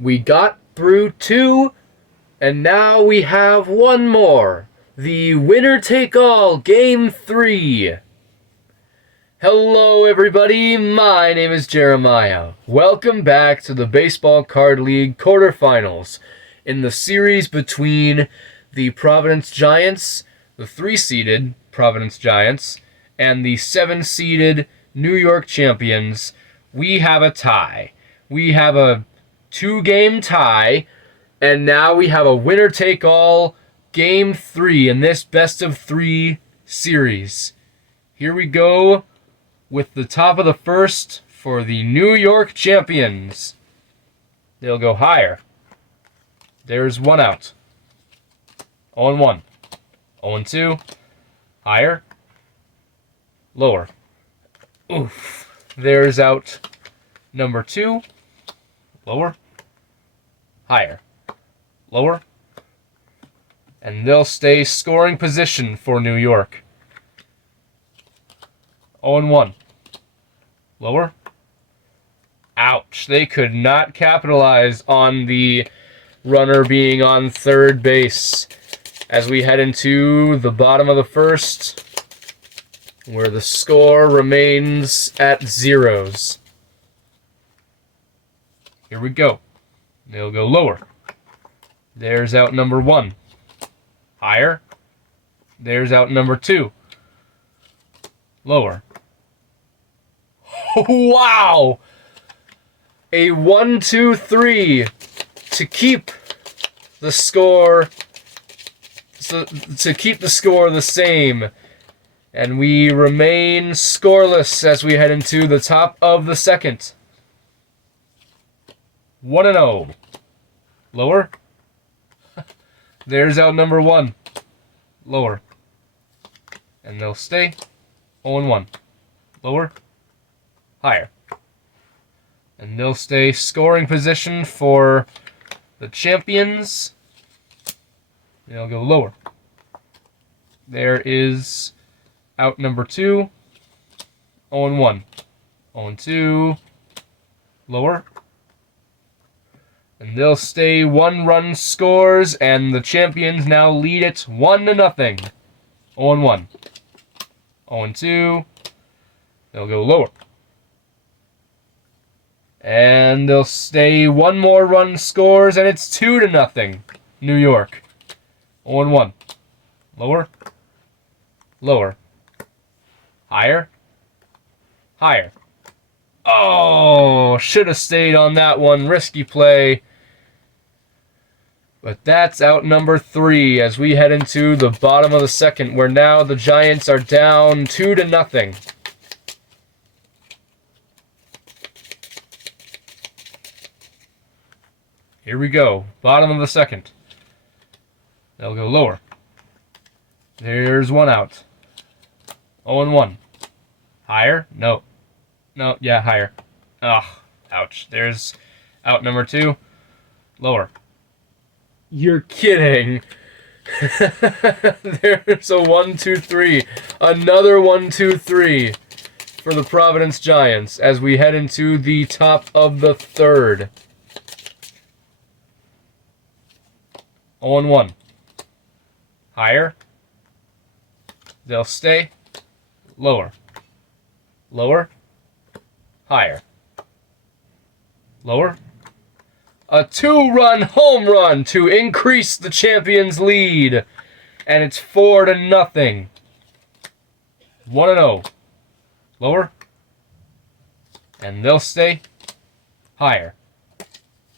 We got through two, and now we have one more. The winner-take-all Game 3. Hello, everybody. My name is Jeremiah. Welcome back to the Baseball Card League quarterfinals in the series between the Providence Giants, the 3-seeded Providence Giants, and the 7-seeded New York Champions. We have a tie. We have a 2-game tie, and now we have a winner-take-all Game 3 in this best-of-3 series. Here we go with the top of the first for the New York Champions. They'll go higher. There's one out. 0-1. 0-2. Higher. Lower. Oof. There's out number 2. Lower. Higher. Lower. And they'll stay scoring position for New York. 0-1. Lower. Ouch. They could not capitalize on the runner being on third base as we head into the bottom of the first, where the score remains at zeros. Here we go. They'll go lower. There's out number 1. Higher. There's out number 2. Lower. Wow! A 1-2-3 to keep the score the same. And we remain scoreless as we head into the top of the second. 1-0. Lower. There's out number 1. Lower. And they'll stay. 0-1. Lower. Higher. And they'll stay scoring position for the Champions. They'll go lower. There is out number 2. 0-1. 0-2. Lower. And they'll stay 1-run scores, and the Champions now lead it 1-0. 0-1. 0-2. They'll go lower. And they'll stay 1 more run scores, and it's 2-0. New York. 0-1. Lower. Lower. Higher. Higher. Oh, should have stayed on that one. Risky play. But that's out number 3 as we head into the bottom of the second, where now the Giants are down 2-0. Here we go. Bottom of the second. They'll go lower. There's one out. 0-1. Higher? No. No, yeah, higher. Ugh, ouch. There's out number 2. Lower. You're kidding. There's a 1-2-3. Another 1-2-3 for the Providence Giants as we head into the top of the third. 0-1. Higher. They'll stay. Lower. Lower. Higher. Lower. A 2-run home run to increase the Champions' lead. And it's 4-0. 1-0. Lower. And they'll stay. Higher.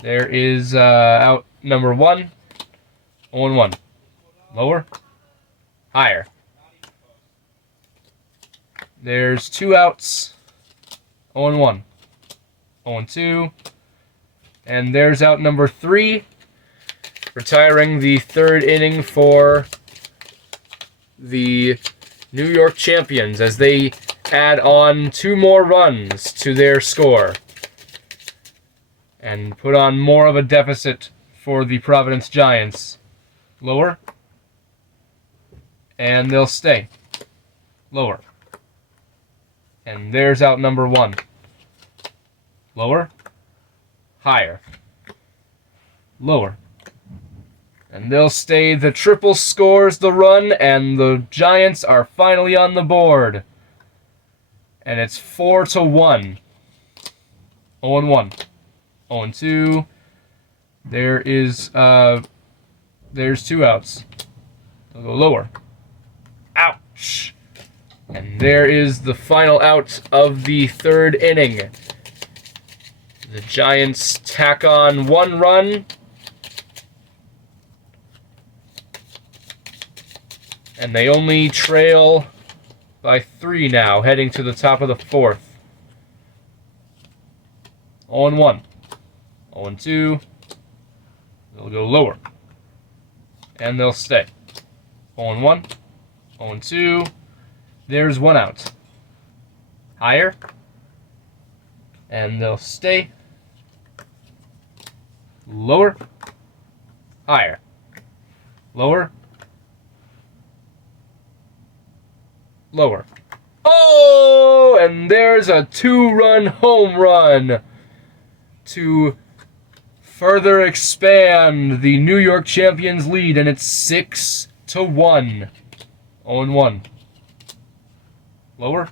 There is out number 1. 0-1. Lower. Higher. There's 2 outs. 0-1. 0-2. And there's out number 3, retiring the third inning for the New York Champions as they add on 2 more runs to their score and put on more of a deficit for the Providence Giants. Lower. And they'll stay. Lower. And there's out number 1. Lower. Higher. lower. And they'll stay. The triple scores the run, and the Giants are finally on the board. And it's 4-1. 0-1. 0-2. There's 2 outs. They'll go lower. Ouch. And there is the final out of the 3rd inning. The Giants tack on 1 run. And they only trail by 3 now, heading to the top of the 4th. 0-1. 0-2. They'll go lower. And they'll stay. 0-1. 0-2. There's 1 out. Higher. And they'll stay. Lower. Higher. Lower. Lower. Oh! And there's a 2-run home run to further expand the New York Champions lead, and it's 6-1. 0-1. Lower.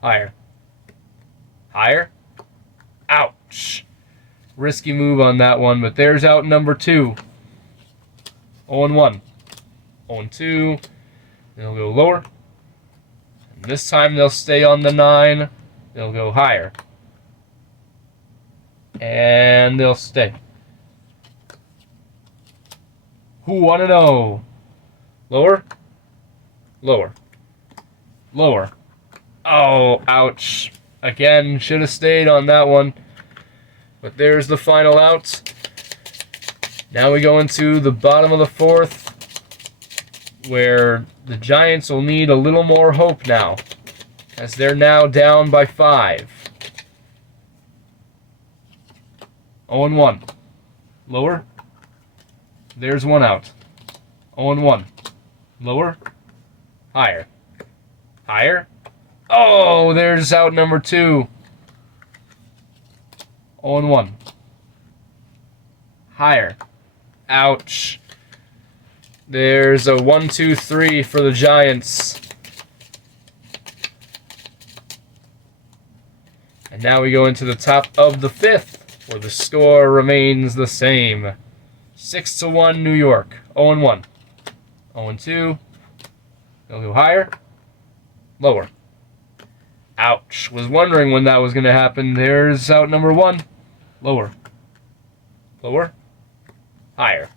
Higher. Higher. Ouch. Risky move on that one, but there's out number 2. 0-1. 0-2. They'll go lower. And this time they'll stay on the 9. They'll go higher. And they'll stay. Who want to know? Lower. Lower. Lower. Oh, ouch. Again, should have stayed on that one. But there's the final out. Now we go into the bottom of the 4th, where the Giants will need a little more hope now, as they're now down by 5. 0-1. Lower. There's 1 out. 0-1. Lower. Higher. Higher. Oh, there's out number 2. 0-1. Higher. Ouch. There's a 1-2-3 for the Giants. And now we go into the top of the 5th, where the score remains the same. 6-1 New York. 0-1. 0-2. They'll go higher. Lower. Ouch. Was wondering when that was going to happen. There's out number 1. Lower. Lower. Higher.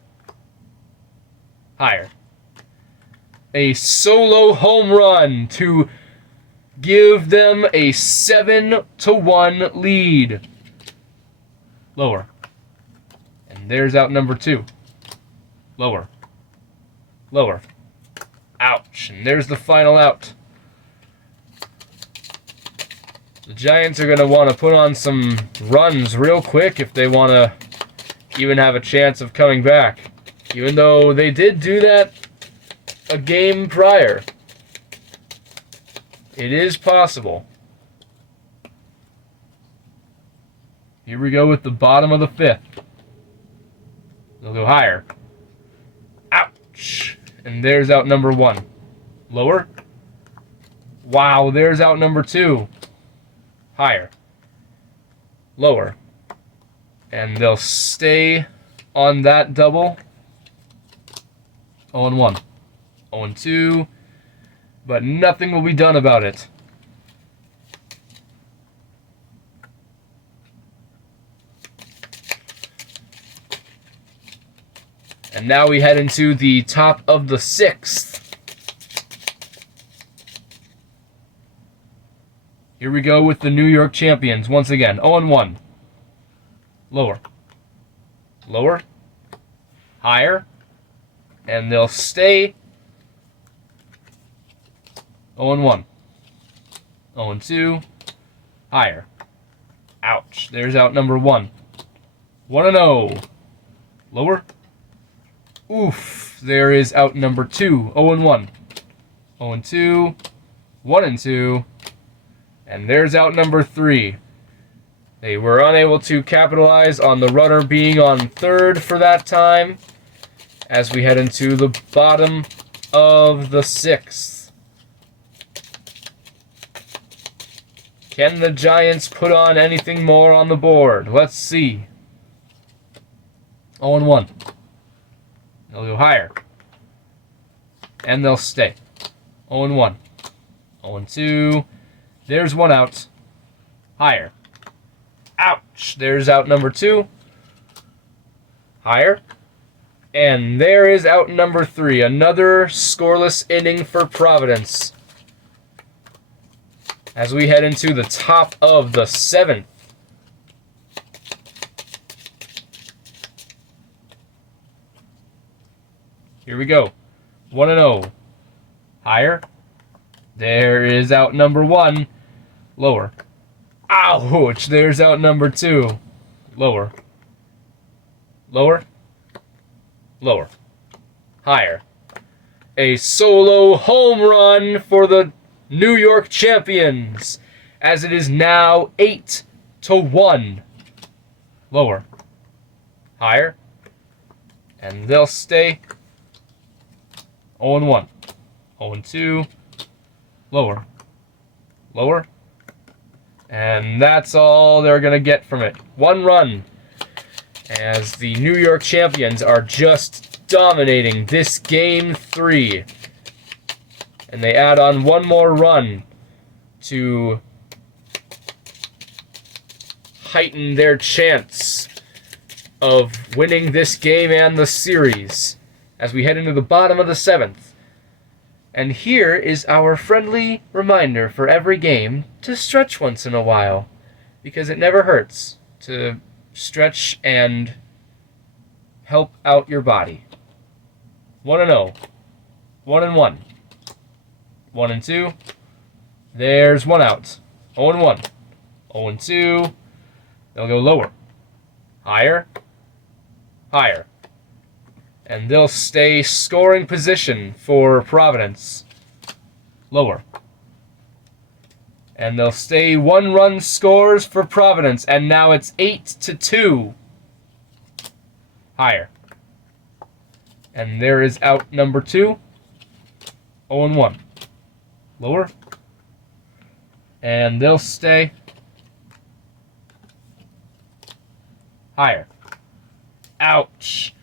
Higher. A solo home run to give them a 7-1 lead. Lower. And there's out number 2. Lower. Lower. Ouch. And there's the final out. The Giants are going to want to put on some runs real quick if they want to even have a chance of coming back. Even though they did do that a game prior. It is possible. Here we go with the bottom of the 5th. They'll go higher. Ouch. And there's out number 1. Lower. Wow, there's out number 2. Higher. Lower. And they'll stay on that double. 0-1. 0-2. But nothing will be done about it. And now we head into the top of the 6th. Here we go with the New York Champions once again. 0-1. Lower. Lower. Higher. And they'll stay. 0-1. 0-2. Higher. Ouch. There's out number 1. 1-0. Lower. Oof. There is out number 2. 0-1. 0-2. 1-2. And there's out number 3. They were unable to capitalize on the runner being on third for that time as we head into the bottom of the 6th. Can the Giants put on anything more on the board? Let's see. 0-1. They'll go higher. And they'll stay. 0-1. 0-2. There's one out. Higher. Ouch. There's out number 2. Higher. And there is out number 3. Another scoreless inning for Providence. As we head into the top of the 7th. Here we go. 1-0. Higher. There is out number 1. Lower. Ouch. There's out number 2. Lower. Lower. Lower. Higher. A solo home run for the New York champions, as it is now 8-1. Lower. Higher. And they'll stay. 0-1. 0-2. Lower. Lower. And that's all they're going to get from it. 1 run. As the New York champions are just dominating this game 3. And they add on 1 more run to heighten their chance of winning this game and the series as we head into the bottom of the 7th. And here is our friendly reminder for every game to stretch once in a while, because it never hurts to stretch and help out your body. 1-0. 1-1. 1-2. There's one out. 0-1. 0-2. They'll go lower. Higher. Higher. And they'll stay scoring position for Providence. Lower. And they'll stay 1 run scores for Providence. And now it's 8-2. Higher. And there is out number 2. 0-1. Lower. And they'll stay. Higher. Ouch.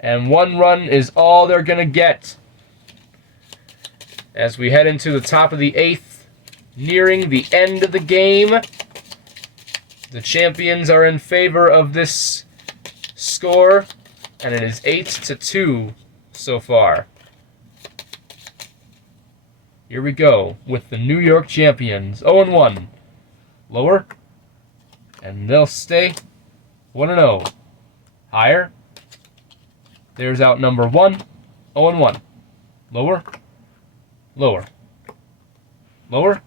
And 1 run is all they're going to get. As we head into the top of the 8th, nearing the end of the game, the champions are in favor of this score, and it is 8-2 so far. Here we go with the New York champions. 0-1. Lower. And they'll stay. 1-0. Higher. There's out number 1. 0-1. Lower. Lower. Lower.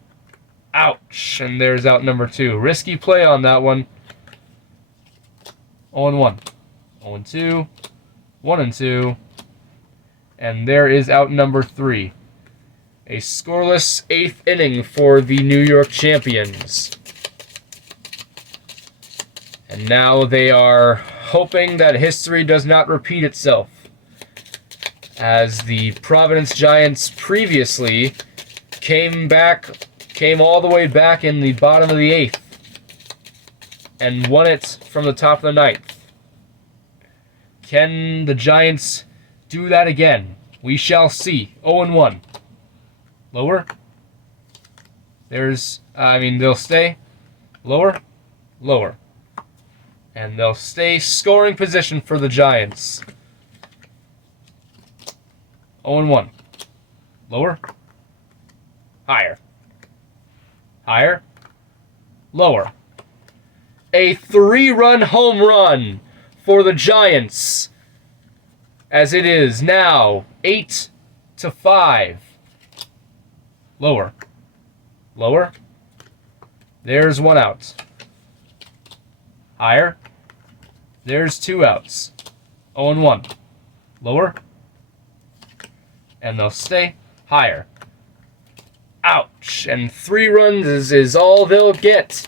Ouch. And there's out number 2. Risky play on that one. 0-1. 0-2. 1-2. And there is out number 3. A scoreless 8th inning for the New York champions. And now they are hoping that history does not repeat itself, as the Providence Giants previously came all the way back in the bottom of the 8th and won it from the top of the 9th. Can the Giants do that again? We shall see. 0-1. Lower. They'll stay. Lower. Lower. And they'll stay scoring position for the Giants. 0-1. Lower. Higher. Higher. Lower. A 3-run home run for the Giants, as it is now 8-5. Lower. Lower. There's 1 out. Higher. There's 2 outs. 0-1. Lower. And they'll stay. Higher. Ouch. And 3 runs is all they'll get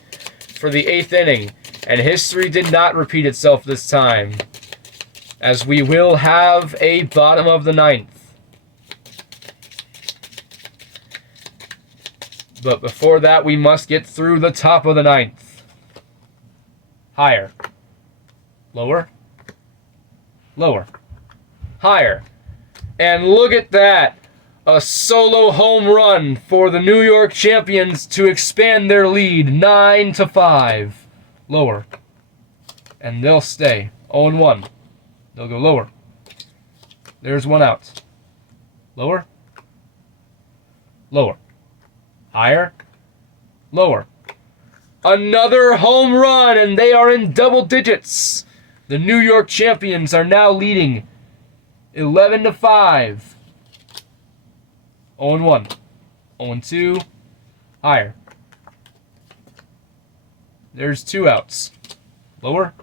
for the 8th inning, and history did not repeat itself this time, as we will have a bottom of the 9th. But before that, we must get through the top of the 9th. Higher. Lower. Lower. Higher. And look at that! A solo home run for the New York Champions to expand their lead 9-5. Lower. And they'll stay. 0-1. They'll go lower. There's one out. Lower. Lower. Higher. Lower. Another home run, and they are in double digits. The New York Champions are now leading 11-5. 0-1. 0-2. Higher. There's two outs. Lower.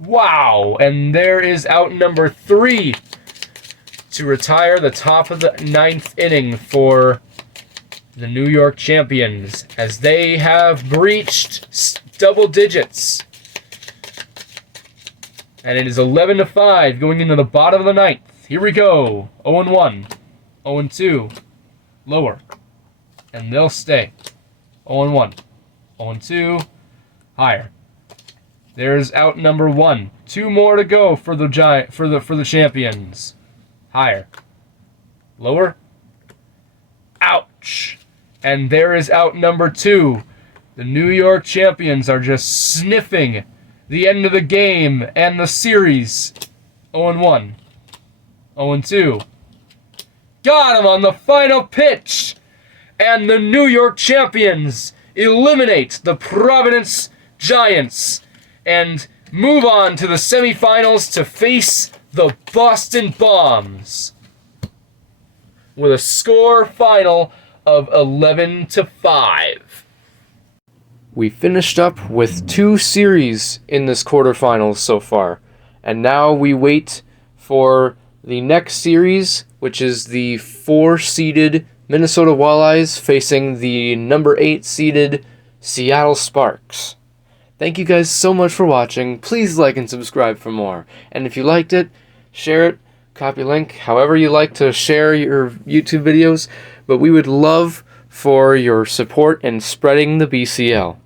Wow! And there is out number 3 to retire the top of the 9th inning for the New York Champions, as they have breached double digits. And it is 11-5 going into the bottom of the 9th. Here we go. 0-1. 0-2. Lower. And they'll stay. 0-1. 0-2. Higher. There's out number 1. 2 more to go for the Champions. Higher. Lower. Ouch. And there is out number 2. The New York Champions are just sniffing the end of the game and the series. 0-1. 0-2. Got him on the final pitch. And the New York Champions eliminate the Providence Giants and move on to the semifinals to face the Boston Bombs with a score final of 11-5. We finished up with 2 series in this quarterfinals so far, and now we wait for the next series, which is the 4-seeded Minnesota Walleyes facing the number 8-seeded Seattle Sparks. Thank you guys so much for watching. Please like and subscribe for more. And if you liked it, share it, copy link, however you like to share your YouTube videos. But we would love for your support in spreading the BCL.